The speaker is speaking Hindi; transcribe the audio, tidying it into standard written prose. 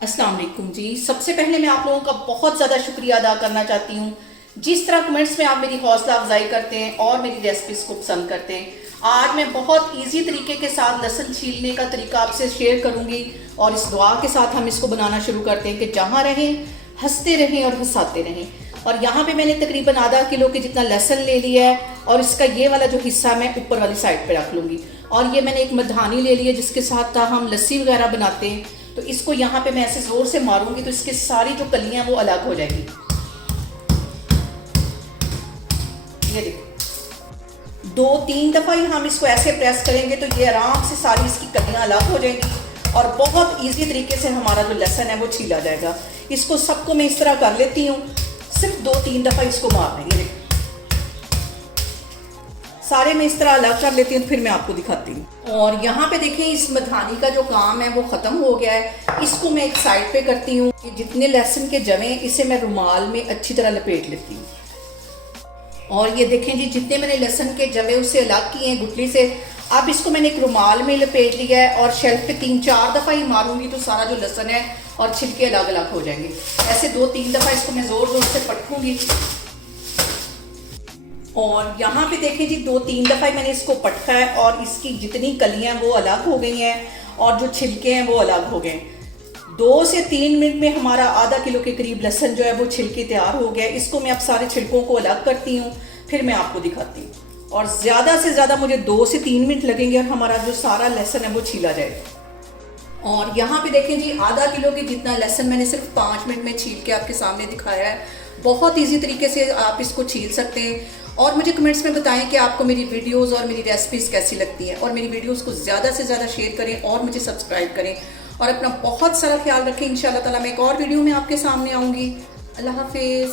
अस्सलाम वालेकुम जी। सबसे पहले मैं आप लोगों का बहुत ज़्यादा शुक्रिया अदा करना चाहती हूँ। जिस तरह कमेंट्स में आप मेरी हौसला अफजाई करते हैं और मेरी रेसिपीज़ को पसंद करते हैं। आज मैं बहुत इजी तरीके के साथ लहसुन छीलने का तरीका आपसे शेयर करूँगी और इस दुआ के साथ हम इसको बनाना शुरू करते हैं कि जहाँ रहें हंसते रहें और हंसाते रहें। और यहाँ पे मैंने तकरीबन आधा किलो के जितना लहसुन ले लिया है और इसका ये वाला जो हिस्सा मैं ऊपर वाली साइड पे रख लूँगी। और ये मैंने एक मधानी ले ली है जिसके साथ हम लस्सी वगैरह बनाते हैं। तो इसको यहाँ पे मैं ऐसे ज़ोर से मारूंगी तो इसकी सारी जो कलियाँ वो अलग हो जाएगी। ये देखो, 2-3 दफ़ा ही हम इसको ऐसे प्रेस करेंगे तो ये आराम से सारी इसकी कलियाँ अलग हो जाएंगी और बहुत इजी तरीके से हमारा जो लहसुन है वो छीला जाएगा। इसको सबको मैं इस तरह कर लेती हूँ, सिर्फ 2-3 दफ़ा इसको मार देंगे। सारे मैं इस तरह अलग कर लेती हूँ, फिर मैं आपको दिखाती हूँ। और यहाँ पे देखें, इस मधानी का जो काम है वो ख़त्म हो गया है। इसको मैं एक साइड पे करती हूँ। जितने लहसुन के जवे इसे मैं रुमाल में अच्छी तरह लपेट लेती हूँ। और ये देखें जी, जितने मैंने लहसुन के जवे उससे अलग किए हैं गुठली से, अब इसको मैंने एक रुमाल में लपेट लिया है और शेल्फ पे 3-4 दफ़ा ही मारूंगी तो सारा जो लहसुन है और छिलके अलग अलग हो जाएंगे। ऐसे 2-3 दफ़ा इसको मैं ज़ोर ज़ोर से पटकूँगी। और यहाँ पे देखें जी, 2-3 दफ़ा मैंने इसको पटका है और इसकी जितनी कलियाँ वो अलग हो गई हैं और जो छिलके हैं वो अलग हो गए। 2 से 3 मिनट में हमारा आधा किलो के करीब लहसुन जो है वो छिलके तैयार हो गया। इसको मैं अब सारे छिलकों को अलग करती हूँ, फिर मैं आपको दिखाती हूँ। और ज़्यादा से ज़्यादा मुझे 2 से 3 मिनट लगेंगे और हमारा जो सारा लहसुन है वो छीला जाएगा। और यहाँ पे देखें जी, आधा किलो के जितना लहसुन मैंने सिर्फ 5 मिनट में छील के आपके सामने दिखाया है। बहुत ईजी तरीके से आप इसको छील सकते हैं। और मुझे कमेंट्स में बताएं कि आपको मेरी वीडियोस और मेरी रेसिपीज़ कैसी लगती हैं। और मेरी वीडियोस को ज़्यादा से ज़्यादा शेयर करें और मुझे सब्सक्राइब करें। और अपना बहुत सारा ख्याल रखें। इंशाल्लाह ताला मैं एक और वीडियो में आपके सामने आऊँगी। अल्लाह हाफिज़।